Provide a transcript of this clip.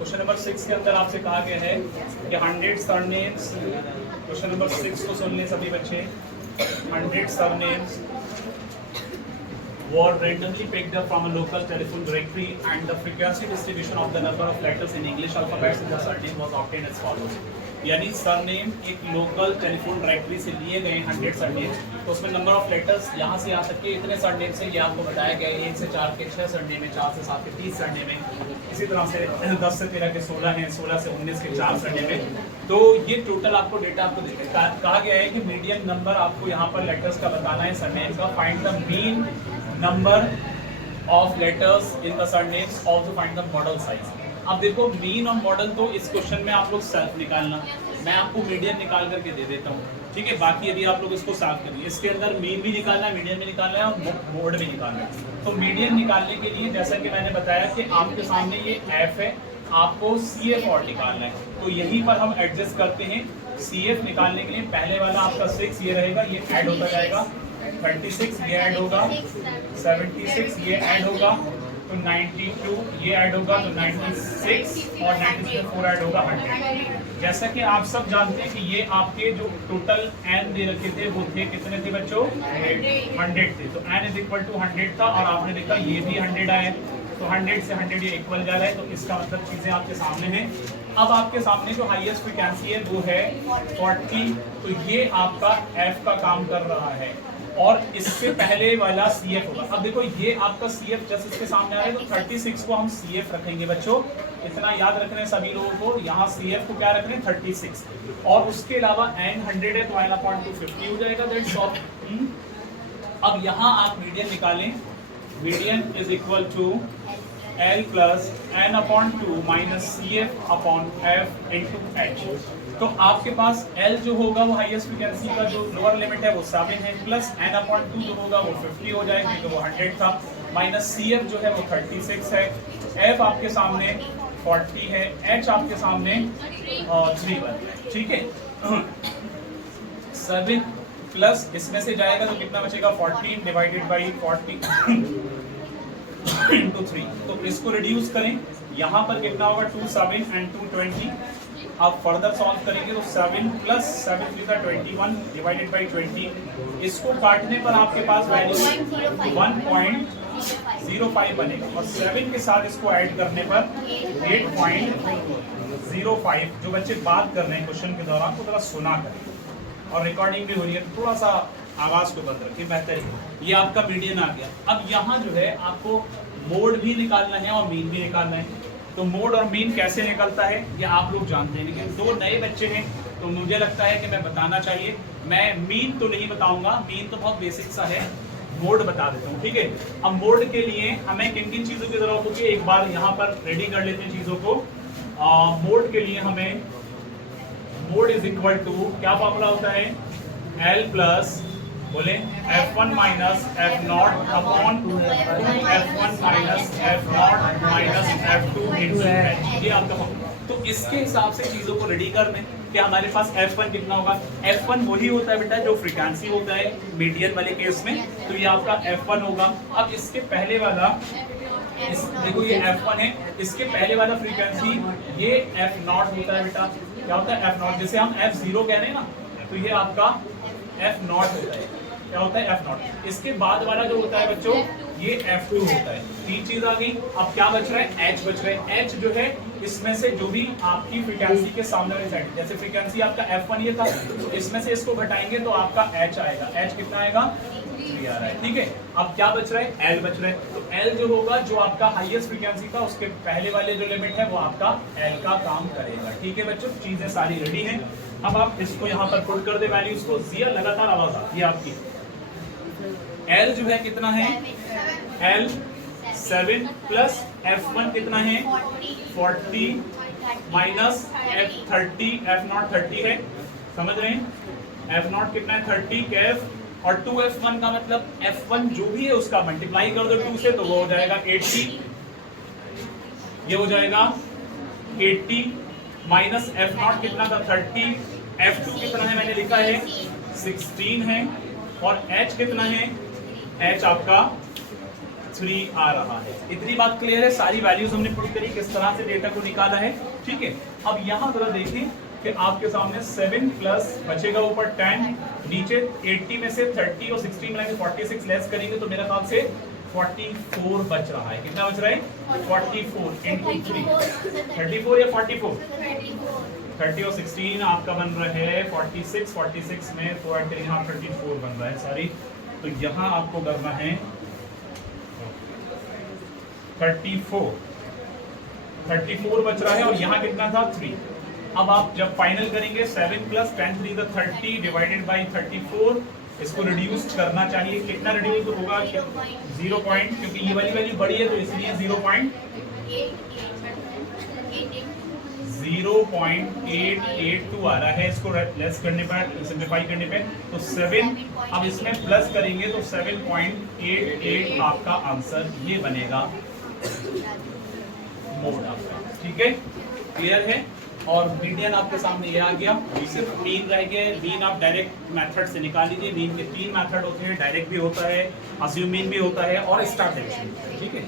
Question number 6 के अंदर आपसे कहा गया है कि 100 सरनेम्स, क्वेश्चन नंबर 6 को सुन लें सभी बच्चे। 100 surnames were randomly picked up from a local telephone directory and the frequency distribution of the number of letters in English alphabet in the surname was obtained as follows। यानी surname एक local telephone directory से लिए गए 100 surname, तो उसमें number of letters यहाँ से आ सकते इतने सरनेम से, ये आपको बताया गया है 1 से 4 के 6 सरनेम है, 4 से 7 के 30 सरनेम है, इसी तरह से 10 से 13 के 16 हैं, 16 से 19 के 4 सरनेम है। तो ये टोटल आपको डेटा आपको देखेगा, कहा गया है कि मीडियन नंबर आपको यहाँ पर लेटर्स का बताना है सरनेम का। Find the mean number of letters in the surnames, also find the model size. अब देखो मीन और मॉडल तो इस क्वेश्चन में आप लोग सेल्फ निकालना, मैं आपको मीडियन निकाल करके दे देता हूँ, ठीक है। बाकी अभी आप लोग इसको साफ करिए, इसके अंदर मीन भी निकालना है, मीडियन भी निकालना है और मोड भी निकालना है। तो मीडियन निकालने के लिए जैसा कि मैंने बताया कि आपके सामने ये एफ है, आपको सी एफ और निकालना है, तो यहीं पर हम एडजस्ट करते हैं। सी एफ निकालने के लिए पहले वाला आपका 6 ये रहेगा, ये ऐड होता जाएगा, 36 ये ऐड होगा, 76 ये ऐड होगा, तो 92 ये ऐड होगा, तो 96 और 96 में 4 ऐड होगा 100। जैसा कि आप सब जानते हैं कि ये आपके जो टोटल n दे रखे थे वो थे कितने थे बच्चों, 100 थे, तो n = 100 था और आपने देखा ये भी 100 आया, तो 100 से 100 ये इक्वल जा रहा है, तो इसका मतलब चीजें आपके सामने हैं। अब आपके सामने जो हाईएस्ट फ्रीक्वेंसी है वो है 40, तो ये आपका f का काम कर रहा है और इससे पहले वाला CF होगा। अब देखो ये आपका CF जस्ट इसके सामने आ रहा है, तो 36 को हम CF रखेंगे बच्चों, इतना याद रखना है सभी लोगों को, यहाँ CF को क्या रखना है 36, और उसके अलावा n 100 है तो n/250 हो जाएगा, दैट्स ऑल। अब यहाँ आप मीडियन निकालें, median is equal to L plus n/2 minus CF/F into H। तो आपके पास L जो होगा वो हाईएस्ट फ्रीक्वेंसी का जो लोअर लिमिट है वो 7 है, प्लस n/2 जो होगा वो 50 हो जाएगा, तो वो 100 था, माइनस CF जो है वो 36 है, F आपके सामने 40 है, H आपके सामने 3 बन है, ठीक है। 7 प्लस इसमें से जाएगा तो कितना बचेगा, 14 डिवाइडेड बाई 40 इंटू 3, तो इसको रिड्यूस करें, यहाँ पर कितना होगा 2 7 एंड 2 20। आप फर्दर सॉल्व करेंगे तो 7 प्लस 7 3 21 डिवाइडेड बाई 20, इसको काटने पर आपके पास वैल्यू 1.05 बनेगा, और 7 के साथ इसको ऐड करने पर 8.05। जो बच्चे बात कर रहे हैं क्वेश्चन के दौरान तो थोड़ा सुना करें, और रिकॉर्डिंग भी हो रही है तो थोड़ा सा आवाज को बंद रखिए, बेहतर है। ये आपका मीडियन आ गया। अब यहाँ जो है आपको मोड भी निकालना है और मीन भी निकालना है, तो मोड और मीन कैसे निकलता है ये आप लोग जानते हैं, लेकिन 2 नए बच्चे हैं तो मुझे लगता है कि मैं बताना चाहिए। मैं मीन तो नहीं बताऊंगा, मीन तो बहुत बेसिक सा है, मोड बता देता हूँ, ठीक है। अब मोड के लिए हमें किन किन चीजों की जरूरत होगी, एक बार यहाँ पर रेडी कर लेते हैं चीजों को। मोड के लिए हमें मोड इज इक्वल टू क्या फॉर्मूला होता है, L प्लस बोले F1 minus F0 upon F1 minus F0 minus F2 into H, ये आपका फॉर्मूला। तो इसके हिसाब से चीजों को रेडी कर दें कि हमारे पास F1 कितना होगा। F1 वही होता है बेटा जो फ्रीक्वेंसी होता है मीडियन वाले केस में, तो ये आपका F1 होगा। अब इसके पहले वाला देखो ये F1 है, इसके पहले वाला फ्रीक्वेंसी ये F0 होता है बेटा, क्या होता है F0, जैसे हम F0 कह रहे हैं ना, तो ये आपका F0 होता है, क्या होता है F0। इसके बाद वाला जो होता है बच्चों ये F2 होता है। 3 चीज आ गई। अब क्या बच रहा है, H बच रहा है। H जो है इसमें से जो भी आपकी फ्रीक्वेंसी के सामने वाली साइड, जैसे फ्रीक्वेंसी आपका F1 ये था, तो इसमें से इसको घटाएंगे तो आपका H आएगा। H कितना आएगा, 3 आ रहा है, ठीक है। अब क्या बच रहा है, L बच रहा है, तो L जो होगा जो आपका हाईएस्ट फ्रीक्वेंसी था उसके पहले वाले जो लिमिट है वो आपका L का काम करेगा, ठीक है बच्चों। चीजें सारी रेडी हैं। अब आप इसको यहाँ पर पुट कर दे वैल्यूज को, जिया लगातार आवाज आती है आपकी। L जो है कितना है, L 7 प्लस F1 कितना है 40 माइनस F30, F0 30 है, समझ रहे हैं। F0 कितना है 30 कैफ, और 2F1 का मतलब F1 जो भी है उसका मल्टीप्लाई कर दो 2 से, तो वो हो जाएगा 80, ये हो जाएगा 80 माइनस F0 कितना था 30, F2 कितना है मैंने लिखा है 16 है, और H कितना है, H आपका 3 आ रहा है। इतनी बात क्लियर है, सारी वैल्यूज हमने पुट करी, किस तरह से डेटा को निकाला है, ठीक है। अब यहाँ जरा देखिए कि आपके सामने 7 प्लस बचेगा ऊपर 10, नीचे 80 में से 30 और 16 मिलाएंगे 46 लेस करेंगे तो मेरे ख्याल से 44 बच रहा है। कितना बच रहा है? 44 इंटू 3, 34 या 44? 30 और 16 आपका बन रहा है 46, 46 में 4 ऐड करेंगे आप 34 बन रहा है, सॉरी। तो यहाँ आपको करना है 34 बच रहा है और यहाँ कितना था? 3। अब आप जब फाइनल करेंगे 7 प्लस 10 3 30 डिवाइडेड बाई 34, इसको रिड्यूस करना चाहिए। कितना रिड्यूस होगा? 0 पॉइंट, क्योंकि ये वाली वैल्यू बड़ी है तो इसलिए 0.882 आ रहा है। इसको लेस करने पर, सिंप्लीफाई करने पे तो 7, अब इसमें प्लस करेंगे तो 7.88 आपका आंसर ये बनेगा मोड आपका, ठीक है, क्लियर है। और मीडियन आपके सामने ये आ गया, सिर्फ मीन रह गया। मीन आप डायरेक्ट मेथड से निकाल लीजिए। मीन के 3 मेथड होते हैं, डायरेक्ट भी होता है, अस्यूम मीन भी होता है और स्टार डेविएशन, ठीक है।